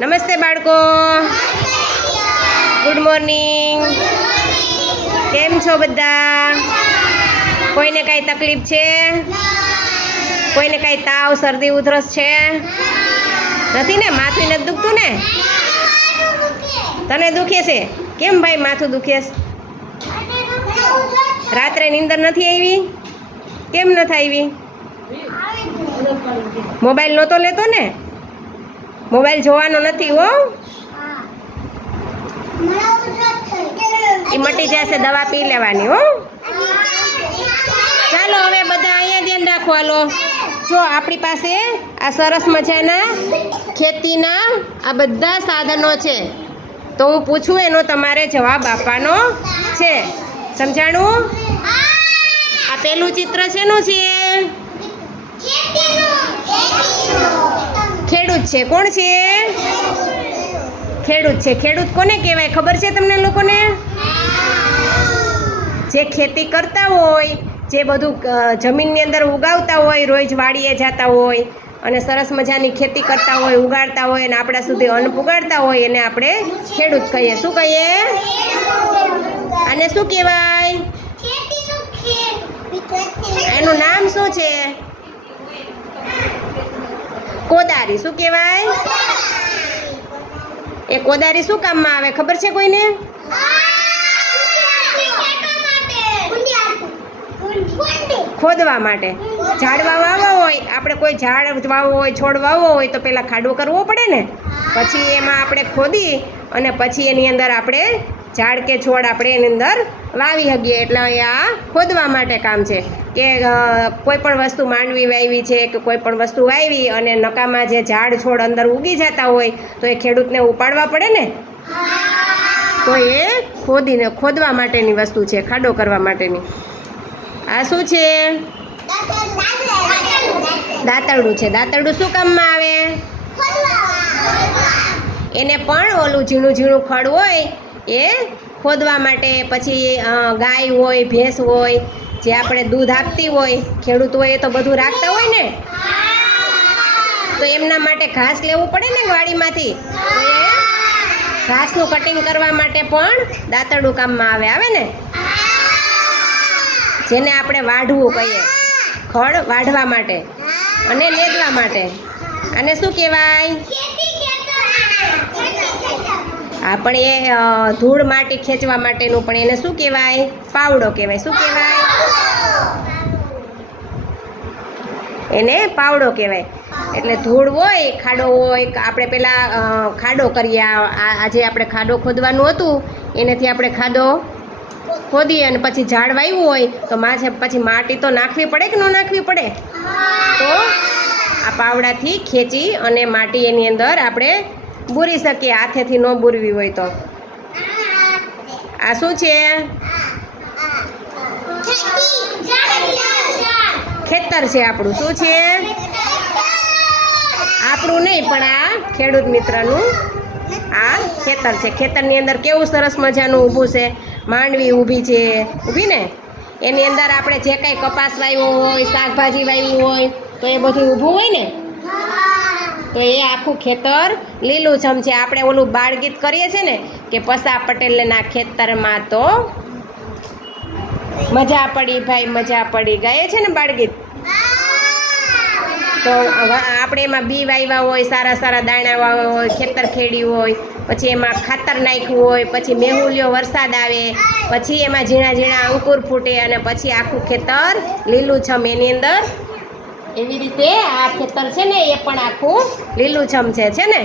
નમસ્તે બાળકો. Good morning કેમ છો બધા? કોઈને કાંઈ તકલીફ છે? કોઈને કાંઈ તાવ, શરદી, ઉધરસ છે? નથી ને? માથું નથી દુખતું ને? તને દુખે છે? કેમ ભાઈ માથું દુખે રાત્રે નીંદર નથી આવી? કેમ નથી આવી? મોબાઈલ નહોતો લેતો ને? મોબાઈલ જોવાનો નથી હો. એ મટી જશે, દવા પી લેવાની હો. ચાલો હવે બધા અહીંયા ધ્યાન રાખો, હાલો. જો, આપણી પાસે આ સરસ મજાના ખેતીના આ બધા સાધનો છે. તો હું પૂછું એનો તમારે જવાબ આપવાનો છે. સમજાણું? આ પેલું ચિત્ર શેનું છે? ખેડૂત છે. કોણ છે? ખેડૂત છે. ખેડૂત કોને કહેવાય? ખબર છે તમને લોકોને? જે ખેતી કરતા હોય જે બધું જમીનની અંદર ઉગાવતા હોય રોજ વાડીએ જતા હોય અને સરસ મજાની ખેતી કરતા હોય ઉગાડતા હોય અને આપણા સુધી અન્ન પુગાડતા હોય એને આપણે ખેડૂત કહીએ. શું કહીએ? આને શું કહેવાય? એનું નામ શું છે? કોદારી શું કહેવાય? એ કોદારી શું કામમાં આવે? ખબર છે કોઈને? ખોદવા માટે. ઝાડવા વાવવા હોય, આપણે કોઈ ઝાડ વાવવો હોય, છોડ વાવવો હોય તો પહેલાં ખાડો કરવો પડે ને? પછી એમાં આપણે ખોદી અને પછી એની અંદર આપણે ઝાડ કે છોડ આપણે એની અંદર વાવી શકીએ. એટલે આ ખોદવા માટે કામ છે કે કોઈ પણ વસ્તુ માંડવી વાવી છે કે કોઈ પણ વસ્તુ વાવી અને નકામાં જે ઝાડ છોડ અંદર ઉગી જતા હોય તો એ ખેડૂતને ઉપાડવા પડે ને? તો એ ખોદીને, ખોદવા માટેની વસ્તુ છે, ખાડો કરવા માટેની. આ શું છે? દાંતરડું છે. દાંતરડું શું કામમાં આવે? એને પણ ઓલું ઝીણું ઝીણું ખડ હોય એ ખોદવા માટે, પછી ગાય હોય, ભેંસ હોય, જે આપણે દૂધ આપતી હોય, ખેડૂત હોય એ તો બધું રાખતા હોય ને? તો એમના માટે ઘાસ લેવું પડે ને વાડીમાંથી? ઘાસનું કટિંગ કરવા માટે પણ દાંતરડું કામમાં આવે આવે ને? જેને આપણે વાઢવું કહીએ. ખડ વાઢવા માટે અને લેદવા માટે. આને શું કહેવાય? આ પણ એ ધૂળ માટી ખેંચવા માટેનું પણ એને શું કહેવાય? પાવડો કહેવાય. શું કહેવાય? એને પાવડો કહેવાય. એટલે ધૂળ હોય, ખાડો હોય, આપણે પેલા ખાડો કરીએ. આજે આપણે ખાડો ખોદવાનું હતું, એનેથી આપણે ખાડો ખોદીએ અને પછી ઝાડ વાવ્યું હોય, તો માછે પછી માટી તો નાખવી પડે કે ન નાખવી પડે? તો આ પાવડાથી ખેંચી અને માટી એની અંદર આપણે બૂરી શકીએ હાથેથી ન બૂરવી હોય તો. આ શું છે? ખેતર છે આપણું. શું છે? આપણું નહીં, પણ આ ખેડૂત મિત્રનું આ ખેતર છે. ખેતરની અંદર કેવું સરસ મજાનું ઊભું છે. માંડવી ઊભી છે. ઊભી ને? એની અંદર આપણે જે કાંઈ કપાસ વાવ્યો હોય, શાકભાજી વાવ્યું હોય, તો એ બધું ઊભું હોય ને? તો એ આખું ખેતર લીલુંછમ છે. આપણે ઓલું બાળગીત કરીએ છીએ ને, કે પસા પટેલના ખેતરમાં તો મજા પડી ભાઈ, મજા પડી. ગાય છે ને બાળગીત? તો આપણે એમાં બી વાવ્યા હોય, સારા સારા દાણા વાવ્યા હોય, ખેતર ખેડ્યું હોય, પછી એમાં ખાતર નાખ્યું હોય, પછી મેહુલ્યો વરસાદ આવે, પછી એમાં ઝીણા ઝીણા અંકુર ફૂટે અને પછી આખું ખેતર લીલુંછમ. એની અંદર એવી રીતે આ ખેતર છે ને એ પણ આખું લીલુંછમ છે છે ને?